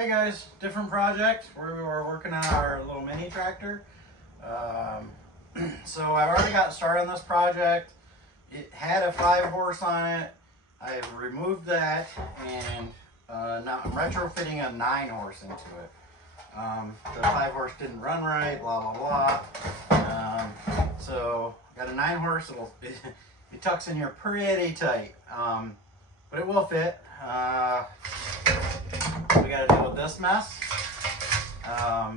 Hey guys, different project where we were working on our little mini tractor. So I've already got started on this project. It had a 5-horse on it. I've removed that and now I'm retrofitting a 9-horse into it. The 5-horse didn't run right, blah, blah, blah. So I got a 9-horse. It tucks in here pretty tight, but it will fit. We got to deal with this mess. I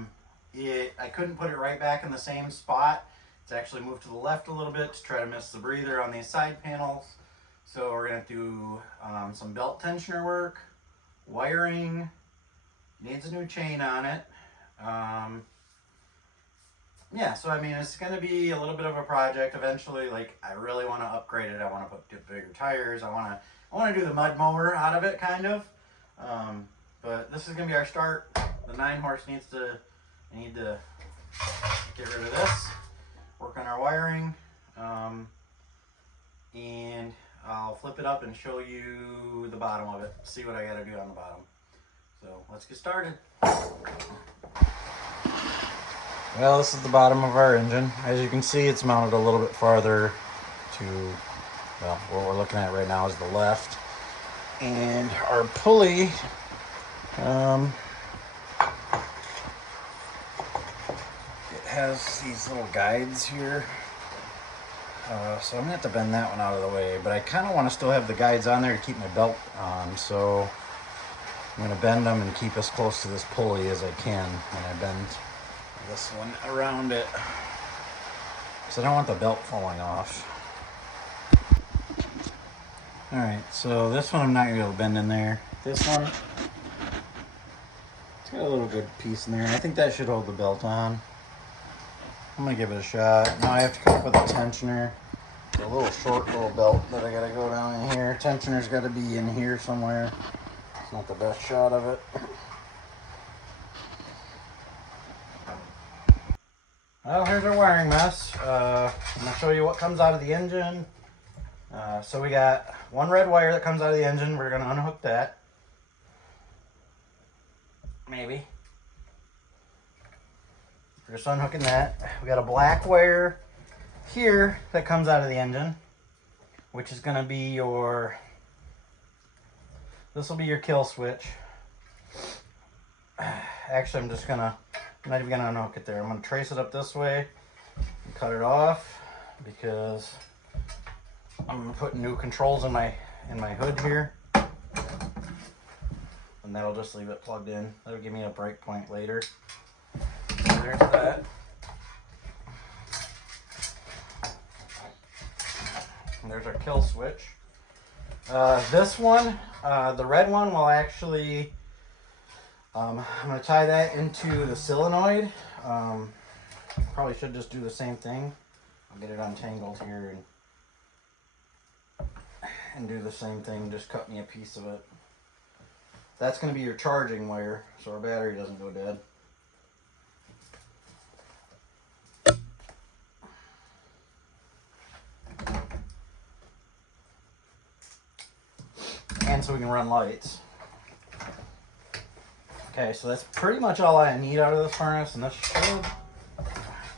couldn't put it right back in the same spot. It's actually moved to the left a little bit to try to miss the breather on these side panels. So we're going to do some belt tensioner work, wiring, needs a new chain on it. Yeah, so I mean, it's going to be a little bit of a project eventually. Like, I really want to upgrade it. I want to put bigger tires. I want to do the mud mower out of it, kind of. But this is going to be our start. The 9-horse need to get rid of this, work on our wiring, and I'll flip it up and show you the bottom of it, see what I got to do on the bottom. So let's get started. Well, this is the bottom of our engine. As you can see, it's mounted a little bit farther to, well, what we're looking at right now is the left. And our pulley, it has these little guides here. So I'm gonna have to bend that one out of the way, but I kind of want to still have the guides on there to keep my belt on. So I'm gonna bend them and keep as close to this pulley as I can when I bend this one around it, because I don't want the belt falling off. All right, so this one I'm not gonna be able to bend in there. This one, it's got a little good piece in there. I think that should hold the belt on. I'm gonna give it a shot. Now I have to come up with a tensioner. It's a little short little belt that I gotta go down in here. Tensioner's gotta be in here somewhere. It's not the best shot of it. Well, here's our wiring mess. I'm gonna show you what comes out of the engine. So we got one red wire that comes out of the engine. We're gonna unhook that. Maybe. We're just unhooking that. We got a black wire here that comes out of the engine, which is gonna be your, this will be your kill switch. Actually, I'm not even gonna unhook it there. I'm gonna trace it up this way and cut it off, because I'm gonna put new controls in my hood here, and that'll just leave it plugged in. That'll give me a break point later. So there's that. And there's our kill switch. This one, the red one, will actually, I'm gonna tie that into the solenoid. Probably should just do the same thing. I'll get it untangled here and do the same thing. Just cut me a piece of it. That's going to be your charging wire, so our battery doesn't go dead. And so we can run lights. Okay, so that's pretty much all I need out of this harness, and this should,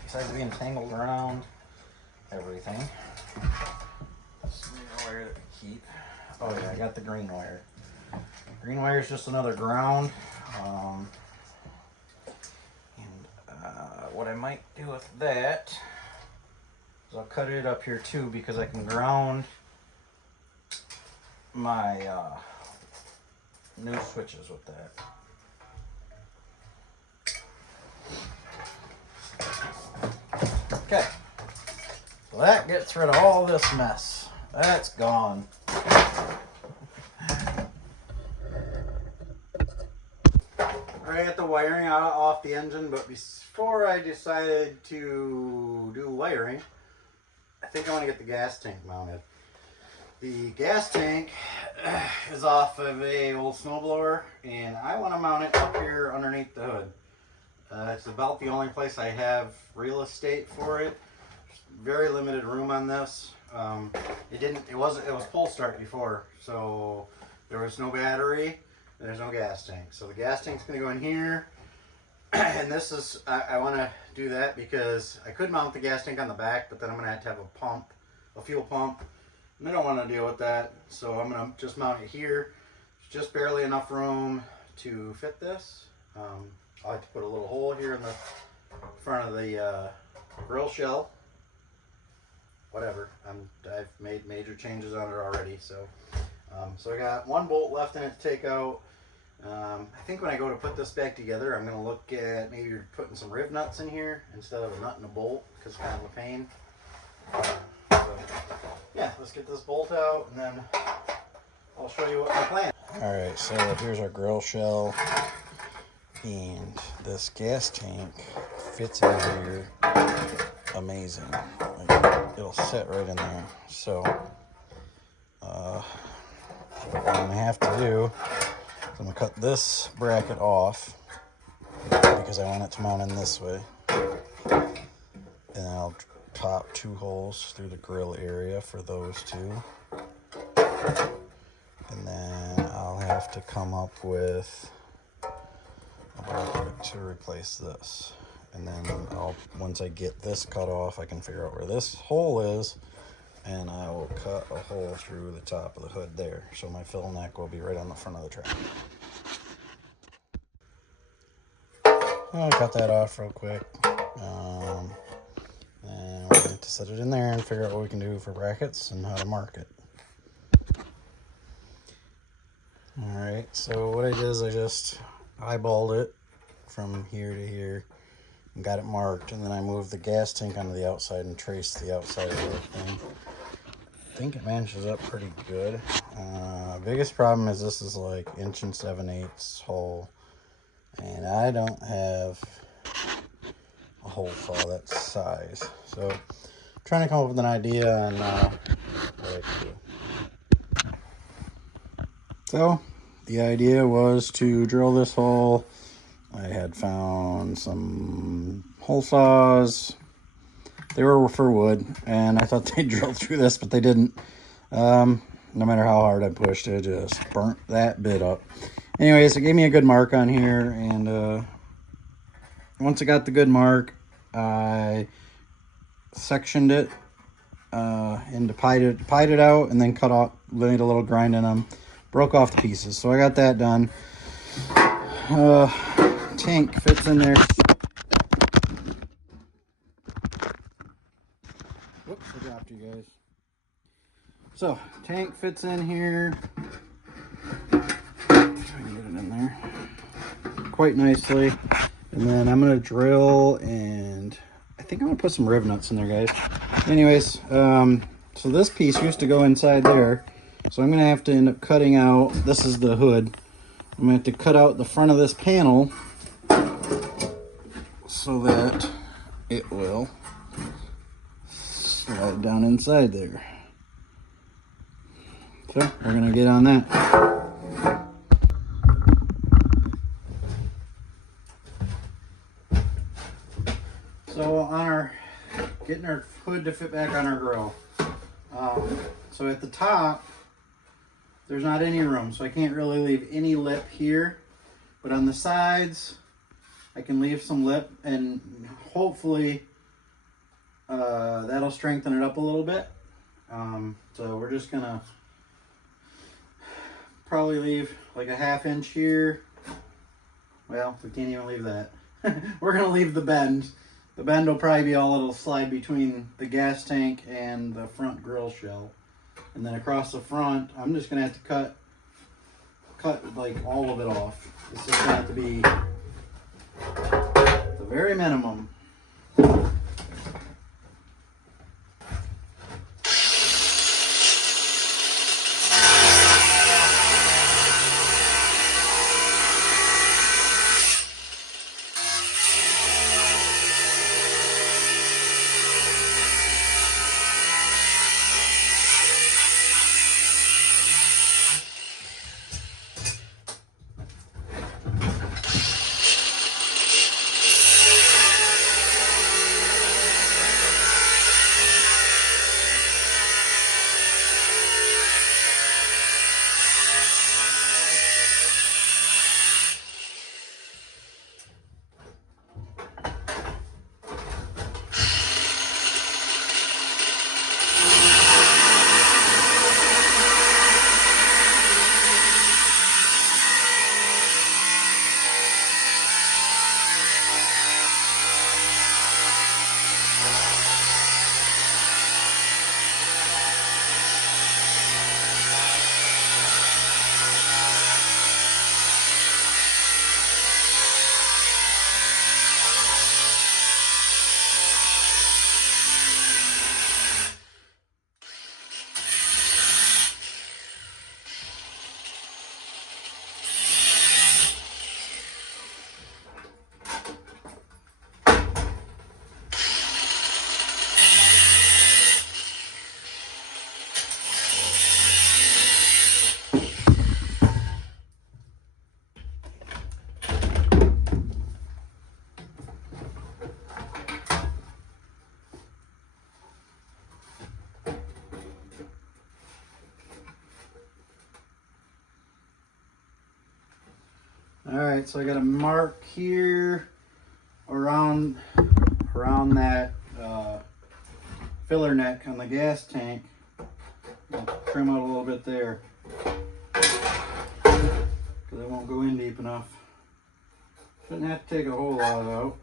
besides being tangled around everything. This wire that we keep. Oh yeah, I got the green wire. Green wire is just another ground. What I might do with that is I'll cut it up here too, because I can ground my new switches with that. Okay, so that gets rid of all this mess. That's gone. I got the wiring out off the engine, but before I decided to do wiring, I think I want to get the gas tank mounted. The gas tank is off of a old snowblower, and I want to mount it up here underneath the hood. It's about the only place I have real estate for it. Very limited room on this. It was pull start before, so there was no battery. There's no gas tank. So the gas tank's going to go in here. And this is, I want to do that because I could mount the gas tank on the back, but then I'm going to have a pump, a fuel pump. And I don't want to deal with that. So I'm going to just mount it here. There's just barely enough room to fit this. I'll have to put a little hole here in the front of the grill shell. Whatever. I've made major changes on it already. So I got one bolt left in it to take out. I think when I go to put this back together, I'm going to look at maybe putting some riv nuts in here instead of a nut and a bolt, because it's kind of a pain. So, yeah, let's get this bolt out, and then I'll show you what my plan is. Alright, so here's our grill shell, and this gas tank fits in here amazing. Like, it'll sit right in there. So, what I'm going to have to do, I'm going to cut this bracket off because I want it to mount in this way. And I'll top 2 holes through the grill area for those 2. And then I'll have to come up with a bracket to replace this. And then once I get this cut off, I can figure out where this hole is, and I will cut a hole through the top of the hood there. So my fill neck will be right on the front of the tractor. I'll cut that off real quick. And we'll get to set it in there and figure out what we can do for brackets and how to mark it. Alright, so what I did is I just eyeballed it from here to here and got it marked, and then I moved the gas tank onto the outside and traced the outside of the thing. I think it matches up pretty good. Biggest problem is this is like 1 7/8" hole, and I don't have a hole saw that size. So I'm trying to come up with an idea on what I can do. So the idea was to drill this hole. I had found some hole saws. They were for wood, and I thought they'd drill through this, but they didn't. No matter how hard I pushed, it just burnt that bit up. Anyways, it gave me a good mark on here, and once I got the good mark, I sectioned it and pied it out, and then cut off, made a little grind in them, broke off the pieces. So I got that done. Tank fits in there. Whoops, I dropped you guys. So, tank fits in here. Try and get it in there quite nicely. And then I'm going to drill, and I think I'm going to put some riv nuts in there, guys. Anyways, so this piece used to go inside there. So I'm going to have to end up cutting out, this is the hood. I'm going to have to cut out the front of this panel so that it will slide down inside there. So we're going to get on that. So on getting our hood to fit back on our grill. So at the top, there's not any room, so I can't really leave any lip here. But on the sides, I can leave some lip, and hopefully that'll strengthen it up a little bit. So we're just gonna probably leave like a 1/2 inch here. Well, we can't even leave that. We're gonna leave the bend. The bend will probably be all it'll slide between the gas tank and the front grill shell. And then across the front, I'm just gonna have to cut like all of it off. This is gonna have to be the very minimum. All right, so I got a mark here around that filler neck on the gas tank. I'll trim out a little bit there because it won't go in deep enough. Shouldn't have to take a whole lot out.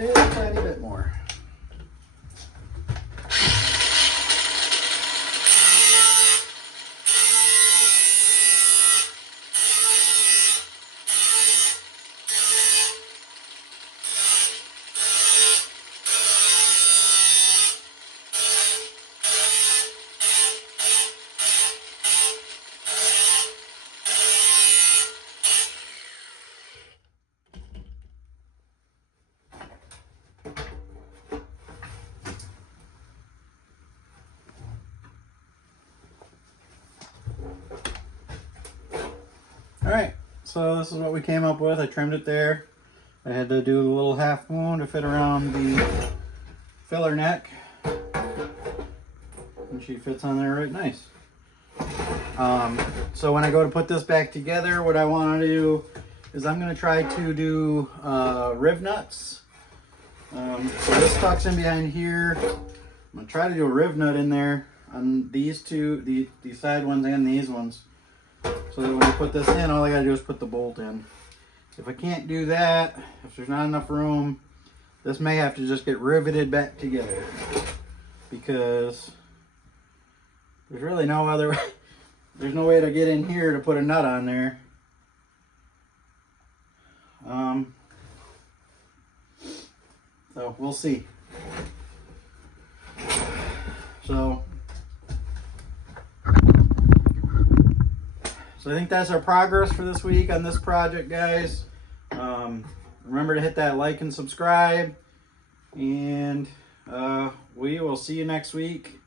A tiny bit more. Alright, so this is what we came up with. I trimmed it there. I had to do a little half moon to fit around the filler neck. And she fits on there right nice. So when I go to put this back together, what I want to do is I'm going to try to do riv nuts. So this tucks in behind here. I'm going to try to do a riv nut in there on these two, these side ones and these ones. So that when I put this in, all I gotta do is put the bolt in. If I can't do that, if there's not enough room, this may have to just get riveted back together because there's really no other way. There's no way to get in here to put a nut on there. So we'll see. So I think that's our progress for this week on this project, guys. Remember to hit that like and subscribe, and we will see you next week.